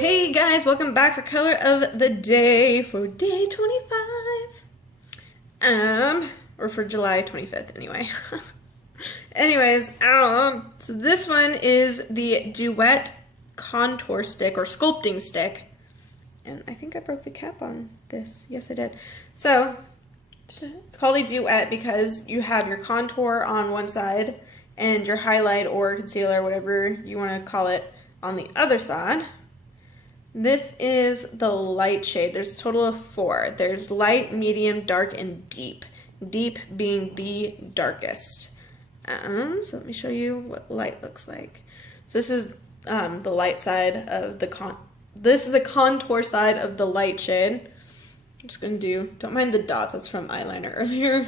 Hey guys, welcome back for color of the day for day 25. Or for July 25th anyway. Anyways, so this one is the Duet contour stick or sculpting stick. And I think I broke the cap on this. Yes, I did. So, it's called a Duet because you have your contour on one side and your highlight or concealer, whatever you want to call it, on the other side. This is the light shade. There's a total of 4. There's light, medium, dark, and deep. Deep being the darkest. So let me show you what light looks like. So this is the light side of the this is the contour side of the light shade. I'm just gonna don't mind the dots, that's from eyeliner earlier.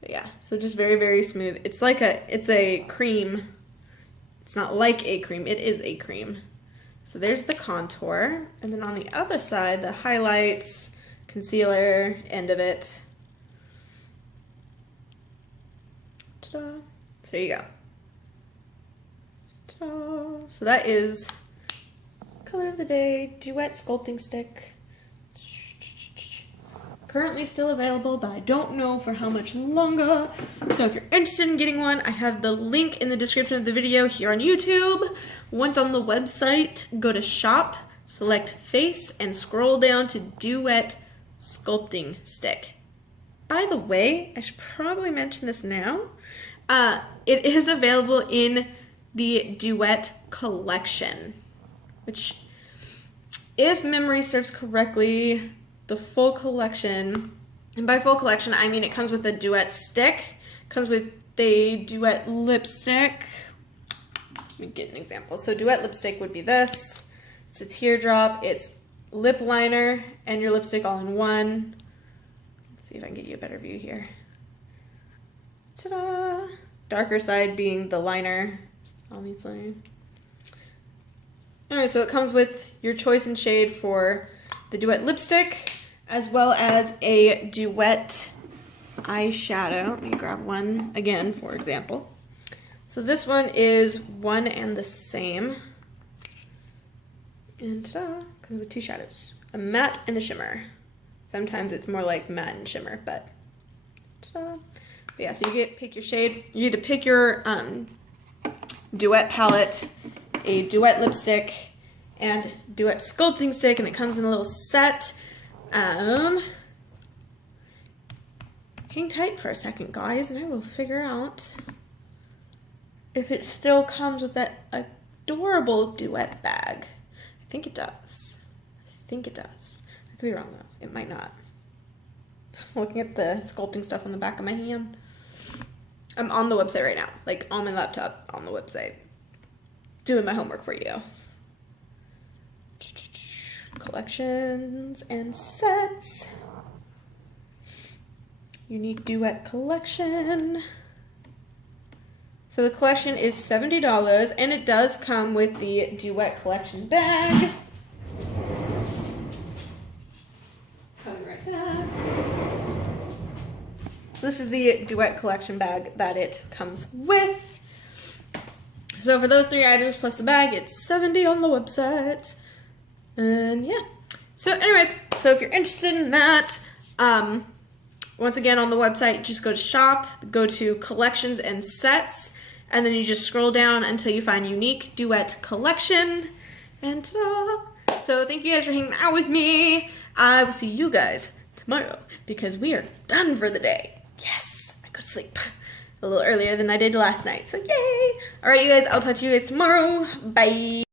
But yeah, so just very, very smooth. It's a cream. It's not like a cream, it is a cream. So there's the contour, and then on the other side, the highlights, concealer, end of it. Ta-da! So there you go. Ta-da! So that is color of the day, Duet sculpting stick. Currently still available, but I don't know for how much longer. So if you're interested in getting one, I have the link in the description of the video here on YouTube. Once on the website, go to shop, select face, and scroll down to Duet sculpting stick. By the way, I should probably mention this now. It is available in the Duet collection, which, if memory serves correctly, the full collection, and by full collection I mean it comes with a Duet stick, comes with a Duet lipstick. Let me get an example. So Duet lipstick would be this. It's a teardrop, it's lip liner and your lipstick all in one. Let's see if I can get you a better view here. Ta-da! Darker side being the liner, obviously. Alright, so it comes with your choice and shade for the Duet lipstick, as well as a Duet eyeshadow. Let me grab one again, for example. So this one is one and the same. And ta-da, comes with 2 shadows, a matte and a shimmer. Sometimes it's more like matte and shimmer, but ta-da. But yeah, so you get to pick your shade. You get to pick your Duet palette, a Duet lipstick, and Duet sculpting stick, and it comes in a little set. Hang tight for a second, guys, and I will figure out if it still comes with that adorable Duet bag. I think it does. I think it does. I could be wrong though. It might not. I'm looking at the sculpting stuff on the back of my hand. I'm on the website right now, like on my laptop on the website, doing my homework for you. Collections and sets. Unique Duet collection. So the collection is $70 and it does come with the Duet collection bag. Coming right back. This is the Duet collection bag that it comes with. So for those 3 items plus the bag, it's $70 on the website. And yeah, so anyways, so if you're interested in that, once again on the website, just go to shop, go to collections and sets, and then you just scroll down until you find Unique Duet collection, and ta-da! So thank you guys for hanging out with me. I will see you guys tomorrow because we are done for the day. Yes, I go to sleep a little earlier than I did last night, so yay! Alright you guys, I'll talk to you guys tomorrow. Bye!